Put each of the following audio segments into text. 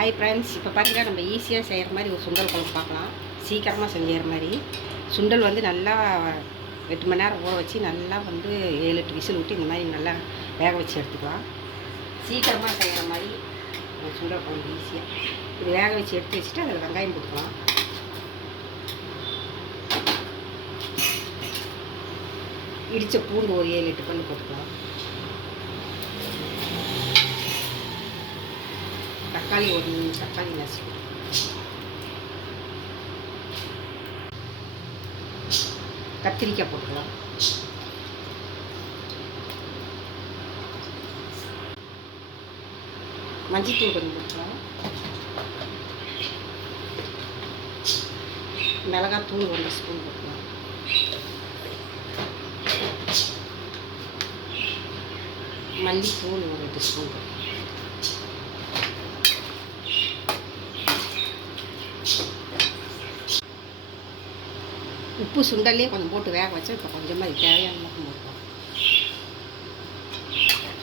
Hi friends, இப்போ பார்த்தீங்கன்னா நம்ம ஈஸியாக செய்கிற மாதிரி ஒரு சுண்டல் குழம்பு பார்க்கலாம். சீக்கிரமாக செஞ்சுற மாதிரி சுண்டல் வந்து நல்லா 8 மணி நேரம் ஊற வச்சு நல்லா வந்து 7-8 விசில் விட்டு இந்த மாதிரி நல்லா வேக வச்சு எடுத்துக்கலாம். சீக்கிரமாக செய்கிற மாதிரி சுண்டல் குழம்பு ஈஸியாக இது வேக வச்சு எடுத்து வச்சுட்டு அதில் வெங்காயம் போட்டுக்கலாம். இடித்த பூண்டு ஒரு 7-8 பல் போட்டுக்கலாம். தக்காளி ஒரு தக்காளி நசுக்கி, கத்திரிக்காய் போட்டுக்கலாம். மஞ்சத்தூள் கொஞ்சம் போட்டுக்கலாம். மிளகாத்தூள் 1 ஸ்பூன் போட்டுக்கலாம். மல்லித்தூள் ஒரு 2 ஸ்பூன் போட்டுக்கலாம். உப்பு சுண்டல்லே கொஞ்சம் போட்டு வேக வச்சு இப்போ கொஞ்சமாக இது தேவையான மட்டும் போட்டுக்கலாம்.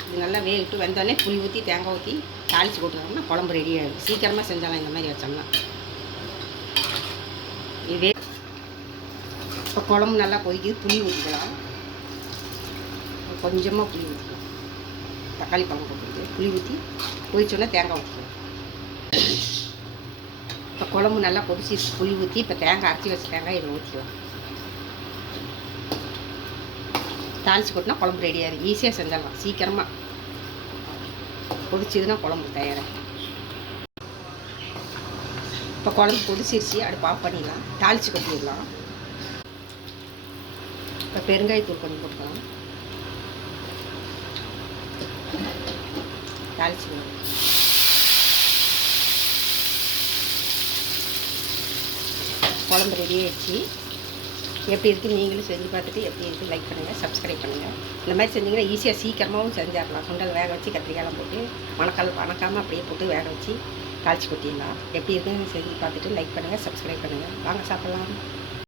இது நல்லா வேகிட்டு வெந்தோடனே புளி ஊற்றி தேங்காய் ஊற்றி தாளித்து போட்டுக்கோம்னா குழம்பு ரெடி ஆகிடும். சீக்கிரமாக செஞ்சாலும் இந்த மாதிரி வச்சோம்னா இதே. இப்போ குழம்பு நல்லா கொதிக்குது, புளி ஊற்றிக்கலாம். கொஞ்சமாக புளி ஊற்றிக்கலாம். தக்காளி பழம் போட்டு புளி ஊற்றி கொதிச்சோன்னா தேங்காய் ஊற்றிக்கலாம். இப்போ குழம்பு நல்லா கொதிச்சு புளி ஊற்றி இப்போ தேங்காய் அரைச்சி வச்ச தேங்காய் இதை ஊற்றிக்கலாம். தாளித்து போட்டுனா குழம்பு ரெடியாக இருக்குது. ஈஸியாக செஞ்சிடலாம். சீக்கிரமாக கொதிச்சதுன்னா குழம்பு தயாராக. இப்போ குழம்பு கொதிச்சிருச்சு, அடுப்பு ஆஃப் பண்ணிடலாம். தாளித்து கொட்டிடலாம். இப்போ பெருங்காயத்தூள் கொஞ்சம் போட்டுக்கலாம். தாளித்து குழம்பு ரெடி ஆகிடுச்சு. எப்படி இருக்குது நீங்களும் செஞ்சு பார்த்துட்டு எப்படி இருக்குது லைக் பண்ணுங்கள், சப்ஸ்கிரைப் பண்ணுங்கள். இந்த மாதிரி செஞ்சிங்கன்னா ஈஸியாக சீக்கிரமாகவும் செஞ்சிடலாம். சுண்டல் வேக வச்சு கத்திரிக்காயெலாம் போட்டு வணக்காமல் அப்படியே போட்டு வேக வச்சு தாளித்து கொட்டிடலாம். எப்படி இருக்குன்னு செஞ்சு பார்த்துட்டு லைக் பண்ணுங்கள், சப்ஸ்கிரைப் பண்ணுங்கள். வாங்க சாப்பிட்லாம்.